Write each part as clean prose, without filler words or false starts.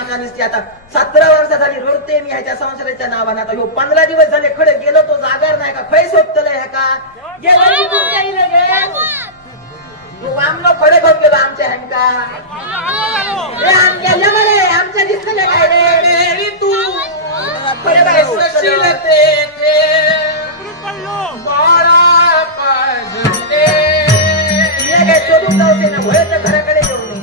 आता 17 वर्ष झाली रडते मी ह्याच्या संसाराच्या नावाने. आता ह्यो 15 दिवस झाले खडे गेलो तो जागार नाही का खै सोबतलं ह्या का गेलो आमनो खडे घेऊन गेलो आमच्या हँका आमच्या दिसले काय रे तू खडे बाय काय शोधून जाऊ ना भयच्या घराकडे येऊ नये.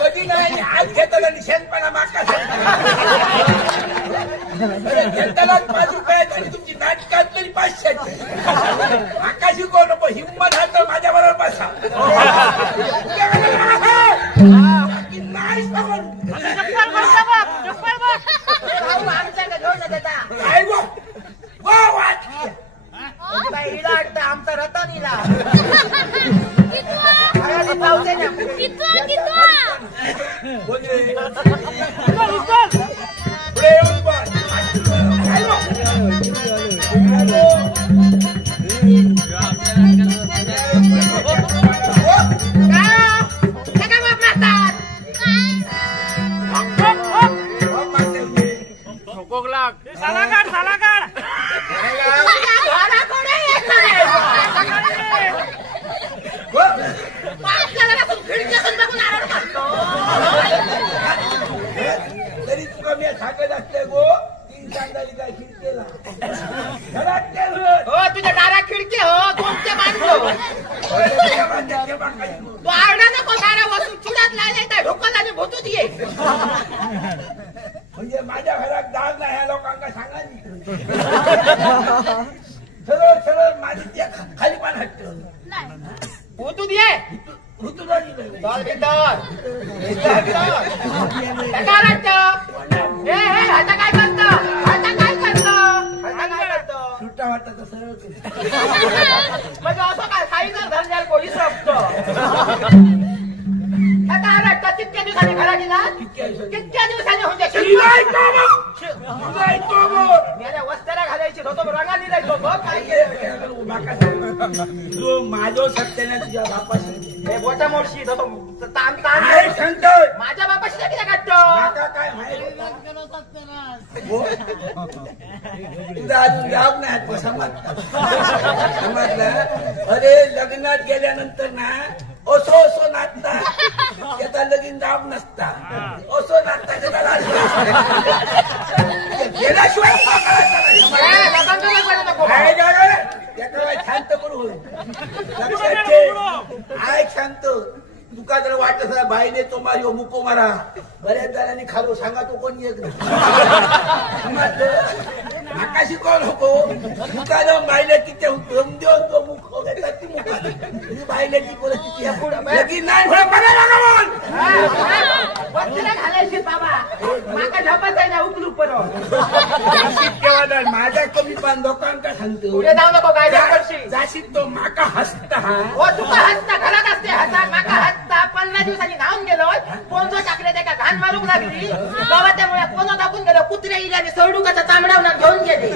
कधी नाही आज घेतला निशाणपणा माका घेतला 5 रुपयात आणि तुमची नाटकात तरी 500ची माका शिकवू नको हिंमत हा तर माझ्या बरोबर बसा नाही आमचा रतन इला तरी तुका मी सांगत असले गो 3 सांगाली काय खिडकेला घरात हो तुझ्या दारा खिडकी हो तुमच्या बांधलो तू आवडा नको दारा वसून चुडात लायला ढोकलाने भोतूच ये म्हणजे माझ्या घरात दार नाही ह्या लोकांना सांगा सरळ सरळ माझी त्या खाली पण हटत भोतूच ये सुट्टा वाटत सरळ म्हणजे असं काय साईजर धरल्यावर कोणी सोबतो कितक्या दिवसांनी घरा गेला कितक्या दिवसांनी होते वस्त्याला घालायची होतो रंगाली जायचो माझो सत्याने तुझ्या बापाशी बोटा मोडशी माझ्या बापाशी किती काढतो काय तुझा अजून लाभ नाही समजलं. अरे लग्नात गेल्यानंतर ना असो असो नाचता त्याचा लगीन दाब नसता असो नाचता त्याला गेल्याशिवाय त्याला शांत करू लक्षात ठेव आय शांत तुका जर वाटत बाईने तो मारियो मुको मारा बऱ्याच जणांनी खालो सांगा तो कोणी एक नाका शिकव नको तुका जर बाईला तिथे देऊन तो मुख ती मुखा बाईला ती परिस्थिती लगीन नाही घालायची बाबा माका झपाच आहे ना उकलू परत माझ्या कमी पण लोकांका सांगतो पुढे जाऊ नको काय जाशील तो माका हसता हो तुका हसता घरात असते हसा माका हसता पण 15 दिवसांनी धावून गेलोय कोणतो टाकले त्या घाण मारूक लागली गवत्यामुळे कोणो टाकून गेलो कुत्रे इल्याने सरडुकाचा तांबडावणार घेऊन गेले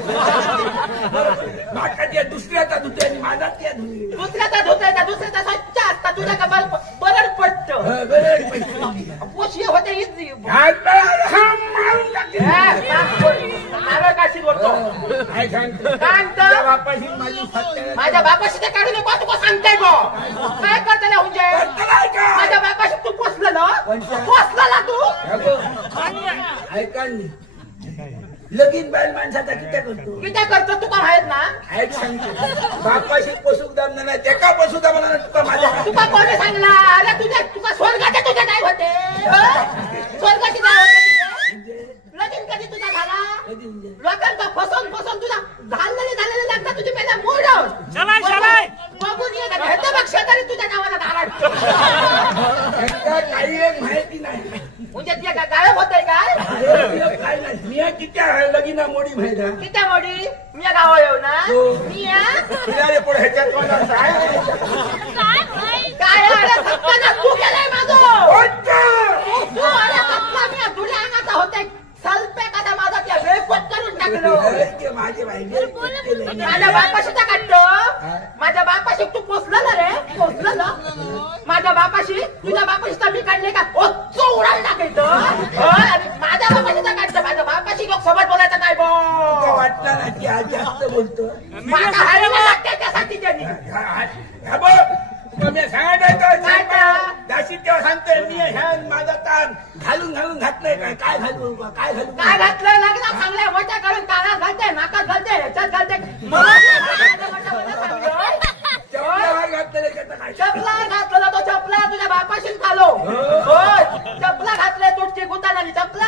माका दुसऱ्याचा धुतोय माझा त्या दुसऱ्याचा धुतायचा दुसऱ्याचा स्वच्छ असता तुझ्या का बरड पडत पोशी होते इजी माझ्या बापाशी ते काढून तू सांगताय गो काय करताना म्हणजे माझ्या बापाशी तू पोचलेला तू ऐका लगीन बायल माणसाचा किती करतो तुका माहित ना ऐक सांगतो बापाशी पशुक दाम नाही त्याका पशु दामला तुका माझ्या तुका कोणी सांगला अरे तुका स्वर्गाचे तुझे काय होते स्वर्गाची काय होते लगीन कधी तुझा झाला लोकांचा फसवून तुझा झालेले लागतात तुझी पहिला मूड बघून ये घेतो बघ शेजारी तुझ्या नावाला धाराट काही एक माहिती नाही म्हणजे ती काय गायब होतय काय काय नाही मी किती लगीना मोडी माहिती किती मोडी मी गाव येऊ ना मी पण ह्याच्यात काय अरे सत्ताना तू केलंय माझं तू अरे सत्ता मी तुझ्या अंगाचा होते सल्पे कदा माझा त्या वेळपट करून टाकलो माझ्या बापाशी तर काढतो माझ्या बापाशी तू पोचला रे पोचला माझ्या बापाशी तुझ्या बापाशी तर मी काढले का ओच्चो उडाल टाकायचं माझ्या बापाशी तर काढतो माझ्या बापाशी लोक सोबत बोलायचं काय बो वाटलं ना की आज जास्त बोलतो माझा हारायला लागते त्यासाठी त्यांनी दाशी तेव्हा सांगतोय मी ह्या माझा ताण घालून घातलंय काय घातलंय लग्न चांगल्या मोठ्या करून कानात घालते नाकात घालते ह्याच्यात घालते चपला घातलेला तो चपला तुझ्या बापाशीच घालो चपला घातले तुटची गुताना चपला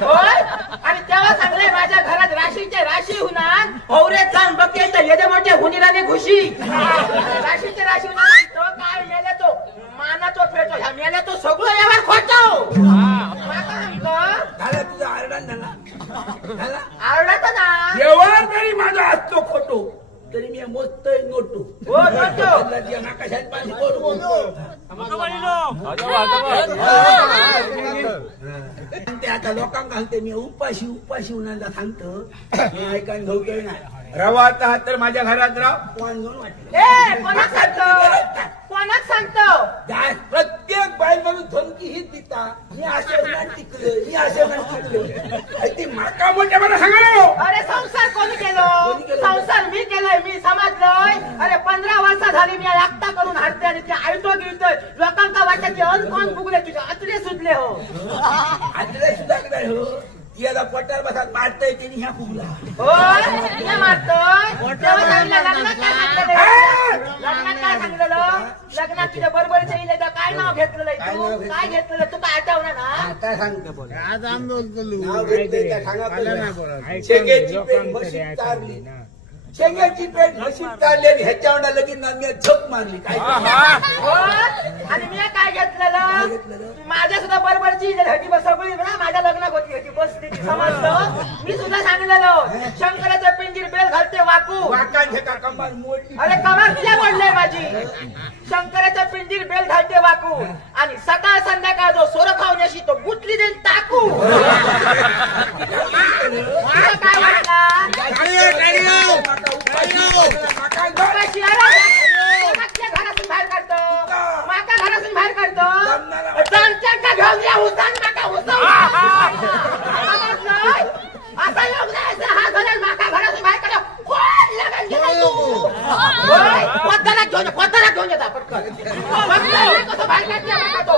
होय आणि तेव्हा सांगले माझ्या घरात राशी होणार होरे जाण बघते येते मोठे हुनीराने घुशी राशीचे राशी होणार काय मेले तो मानाचो फेटो ह्या मेले तो सगळं यावर खोटो झाला तुझा आरडान झाला आरडाचा ना व्यवहार तरी माझा असतो खोटो तरी मी मोजतोय नोटो आकाशात पाणी ते आता लोकांना घालते मी उपाशी उन्हाळ्याला सांगतो मी ऐकायला घेऊतोय ना रवा आता तर माझ्या घरात राव कोण घेऊन कोणाक सांगतो प्रत्येक बाई म्हणून धमकी हीच दिसता मी असे टिकलोय मी असे ती माका मोठ्या मला सांगा अरे संसार कोणी केलो संसार मी केलोय मी समजलोय अरे 15 वर्ष झाली मी एकटा करून हाडते आणि ते आयतो गिळतोय लोकांना वाटत की कोण फुगले तुझे आतडे सुटले हो आतडे सुद्धा काय हो याला पटार बसात मारतोय त्यांनी ह्या फुगला होय मारतोय लग्नात काय सांगितलं लग्नात तुझ्या बरोबरच्या इले काय नाव घेतलेलं काय घेतलेलं तू काय आठवणार ना काय सांगतो बोल आज आंदोलन शेंगाची पेट म्हशीत काढली आणि ह्याच्यावर लगीन मी झक मारली काय आणि मी काय घेतलेलं माझ्या सुद्धा बरोबरची हटी सगळी ना माझ्या लग्नात होती हटी बसली समजलं मी सुद्धा सांगितलेलं शंकराचं पिंजीर बेल घालते वाकू वाका घेता कमाल मोडली अरे कमाल तुला मोडलंय माझी शंकराचं पिंजीर बेल घालते वाकू आणि सकाळ संध्याकाळ जो सोर खाऊन अशी तो गुटली देऊन टाकू काय वाटला घरातून बाहेर काढतो माका घरातून बाहेर काढतो घेऊन या हुसान माका असा योग नाही हा घरात माका घरातून बाहेर काढतो कोण लगन गेला तू पत्ताला घेऊन येता पटकन कसं बाहेर काढते माका तो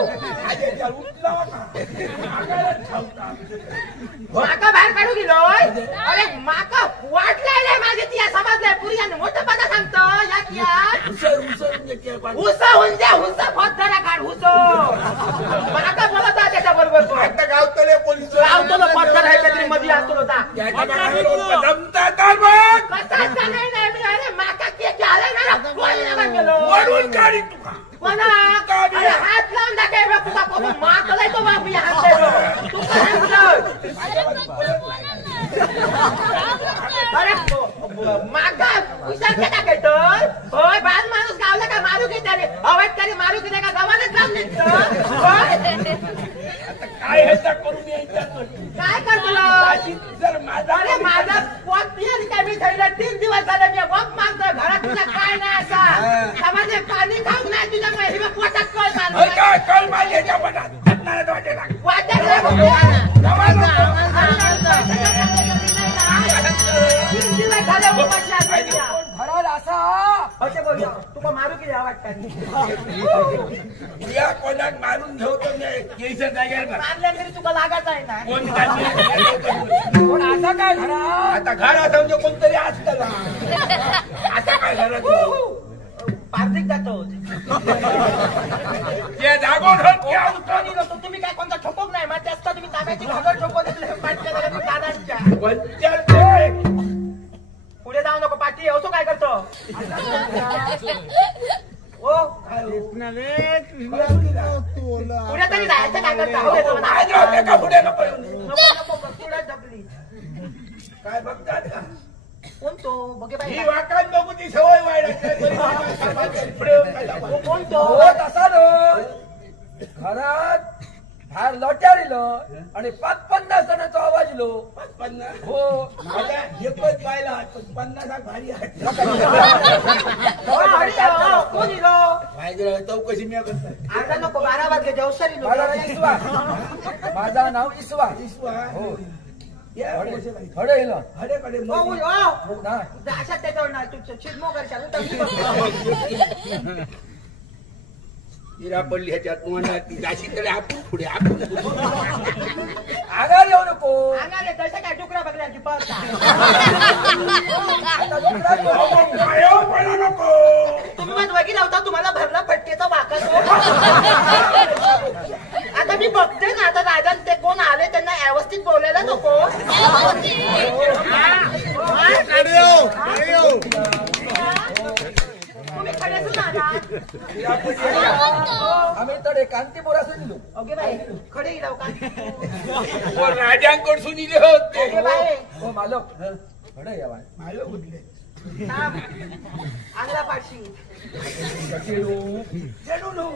माका बाहेर काढू गेलोय अरे माका वाटलाय माझी ती समजलंय पुरी मोठं पदा सांगतो हुस होऊन द्या हुस फतरा काढ हुस माका बोलत त्याच्या बरोबर गावतले पोलीस गावतो फतरा आहे तरी मध्ये असतो होता नाही मी अरे माका की आलाय ना गेलो वडून गाडी तुका कोणा हात लावून टाकाय बा तुका कोण मारतलाय तो बाबू या हात तू अरे मागा विचार केला घेतो होय बाज माणूस गावला का मारू घेता रे अवैध तरी मारू घेता का गव्हालाच लावून देत आता काय ह्याचा करून यायचा काय करतो जर माझा अरे माझा पोट पियाली काय मी थैला 3 दिवस झाले मी वॉक मागतो घरात तुझा काय नाही असा समाजे पाणी खाऊ नाही तुझ्या महिला पोटात कळ मारला काय कळ माझ्या याच्या पोटात खाणार वाटेला वाटेला घराला असा असे बोलूया तुका मारू की वाटतात या कोणाक मारून घेऊ तर केस जाग्यावर मारल्या तरी तुका लागत आहे ना कोण पण असा काय घरा आता घर असं म्हणजे कोणतरी असतं आता काय घरात पार्थिक जातो ते जागो तुम्ही काय कोणता ठोकोक नाही मग जास्त तुम्ही ताब्याची घागर ठोकवत दादांच्या पुढे जाऊ नको पाठी असो काय करतो ओ पुढे तरी जायचं काय करता पुढे नको ढकली काय बघतात का कोण तो बघे बाई ही वाकान बघू ती सवय वाढायची कोण तो तसा घरात बाहेर लॉट्या दिलं आणि 50 जणांचा आवाज दिलो 50 हो मला एकच पाहिला 50 भारी आहे कोण इलो चौकशी मी करतो आता नको 12 वाजले जवसरी माझं नाव इसवा माझा नाव इसवा हो हडे येलं हडेकडे अशा त्याच्यावर नाही तू चिडमो करशाल हिरा पडली ह्याच्यात मोहना ती जाशीकडे आपण पुढे आपण आगार येऊ नको अंगाले तसं काय डुकरा बघल्याची पळता नको तुम्ही मग वगैरे होता तुम्हाला भरला फटकेचा वाकत आता मी बघते ना आता राजन ते कोण आले त्यांना व्यवस्थित बोलायला नको तुम्ही खडेसून आला आम्ही तडे कांतीपुरासून दिलो ओके बाई खडे राव का राजांकडसून इले होते ओके बाई हो मालक हडे या बाय मालो कुठले आंगला पाडशी चढू नो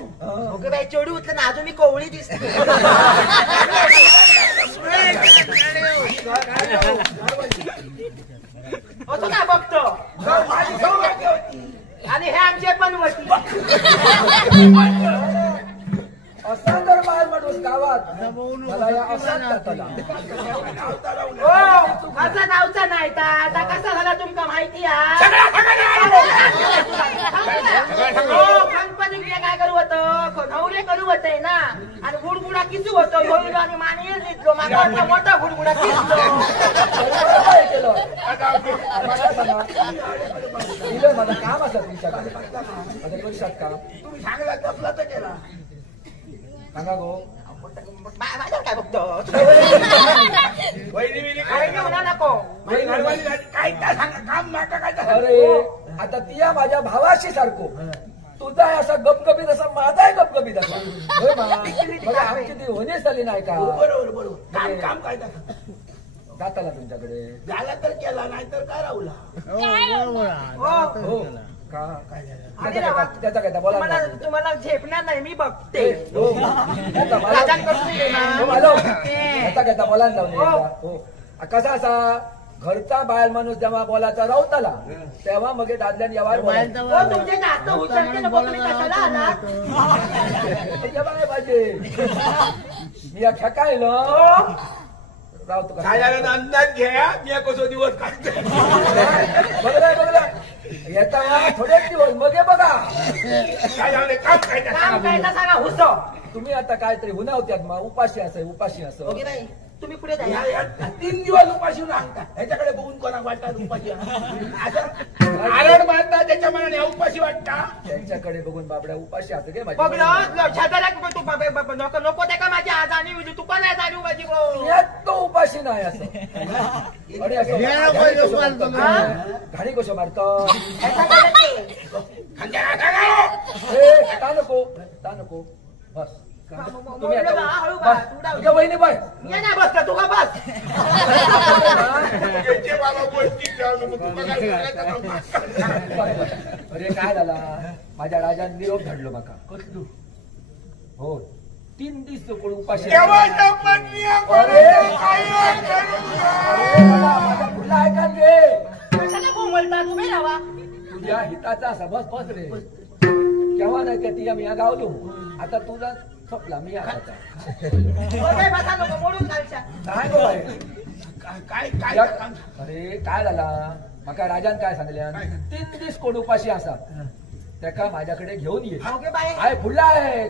ओके बाई चोडी उतलं ना अजून मी कोवळी दिसते असं काय बघतो माझी सौभाग्य होती आणि हे आमचे पण वटी असा तर माल माणूस गावात मला या असाच जाताला हो माझा नावचा नाही का आता कसा झाला तुमका माहिती आहे गणपती काय करू होतं नवरे करू होते ना आणि गुडगुडा किसू होतो होईल आणि माने लिहिलो माझा मोठा गुडगुडा किसलो केलं मला सांगा दिलं माझं काम असं तुमच्याकडे माझं करू शकता तुम्ही सांगला कसला तर केला सांगा गो माझ्या काय बघतो वहिनी काय घेऊ ना नको काय त्या सांगा काम नाका काय अरे आता तिया माझ्या भावाशी सारखो तुझा असा गपगपीत असा माझाही गपगपीत असा होय मा बघा आमची ती होणीच झाली नाही का बरोबर बरोबर काम काम काय जाताला तुमच्याकडे झाला तर केला नाही तर काय राहुला हो का त्याचा काय बोला ना. तुम्हाला झेपणार नाही मी बघते हो त्याचा मला- राजांकडून ये ना. हो, हॅलो. त्याचा काय बोला लावून हो कसा असा घरचा बाहेर माणूस जेव्हा बोलायचा रावताला तेव्हा मग दादल्यान यावार हो, तुमचे जास्त उचलते नको तुम्ही कशाला आला पाहिजे मी या ठकायलं रावतो का साधारण अंदाज घ्या मी कसो दिवस काढतो बघला येता थोडेच दिवस मग हे बघा काय झालं काम काय काम काय ना सांगा हुसो तुम्ही आता काहीतरी हुना होत्यात मग उपाशी असं ओके बाई तुम्ही पुढे जा या 3 दिवस उपाशी आणता ह्याच्याकडे बघून कोणा वाटतात उपाशी असं आरण बांधता त्याच्या मनाने उपाशी वाटता त्यांच्याकडे बघून बाबड्या उपाशी असं काय माझी बघलं छाताला तू नको नको त्या का माझी आजाणी होती तू पण नाही जाणीव माझी तो उपाशी नाही असं अरे असं घाणी कशो मारतो ता नको बस तुम्ही आता बस. तुझ्या बहिणी बाय ये नाही बसला तू का बस अरे काय झाला माझ्या राजाने निरोप धाडलो माका हो 3 दिवस कोण उपाशी केव्हा शपथनिया अरे करू माझा पुढला ऐका घे कशाला बोंबलता तुम्ही राहा तुझ्या हिताचा समज पस रे केव्हा नाही का ती आम्ही गावलो आता तुझा संपला मी आता बसा नको मोडून घालच्या नाही गो बाई काय काय अरे काय झाला माका राजान काय सांगल्या 3 दिवस कोण उपाशी असा त्याका माझ्याकडे घेऊन ये ओके बाई आहे फुडला आहे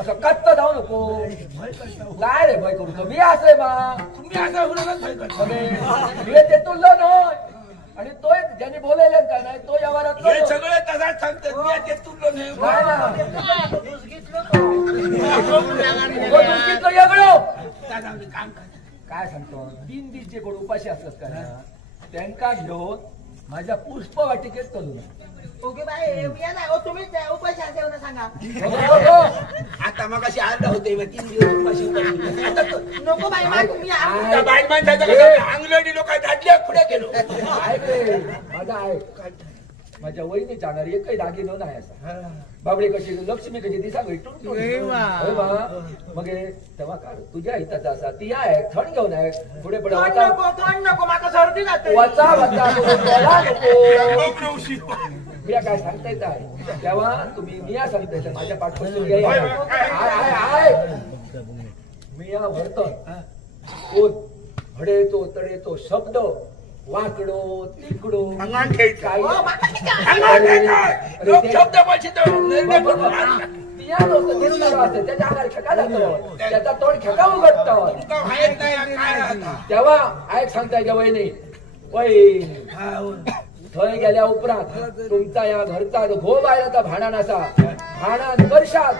असं कच्च जाऊ नको काय रे भय करू मी असय मा तुम्ही असं होणारच भय करता. मी ते तुला नाही आणि तो ज्याने बोलायला का नाही तो या वारात हे सगळे तसाच सांगतात मी ते तुला नाही काम काय सांगतो 3 दिवस जे कोण उपाशी असतात का त्यांका घेऊन माझ्या पुष्प वाटिकेत चलून ओके बाई मी नाही हो तुम्हीच द्या उपाशी असेल ना सांगा आता मग अशी आलं होते 3 दिवस उपाशी होते. आता तो- नको बाई मा तुम्ही त्या बाई माणसाचं कसं अंगलडी लोक धाडले पुढे गेलो ऐक रे माझा ऐक माझ्या वहिनी जाणार एकही दागिनो नाही असा बाबडी कशी लक्ष्मी कशी ती सांग मग तेव्हा काढ तुझ्या हिताचा असा ती आहे थंड घेऊन आहे पुढे पुढे थंड नको माका सर्दी जाते वाचा वाचा नको मी काय सांगता येत आहे तेव्हा तुम्ही मिया सांगता येत माझ्या पाठपासून मिया भरत कोण भडेतो तडेतो शब्द वाकडो तिकडो अंगण ठेच काही हो, माका किती लोक शब्द बोलशील त्याच्या अंगाला खेका जातो त्याचा तोंड खेका उघडतो तेव्हा ऐक सांगता येत्या वहिनी वय थंय गेल्या उपरांत तुमचा या घरचा घो बायलाचा भांडण असा भांडण वर्षात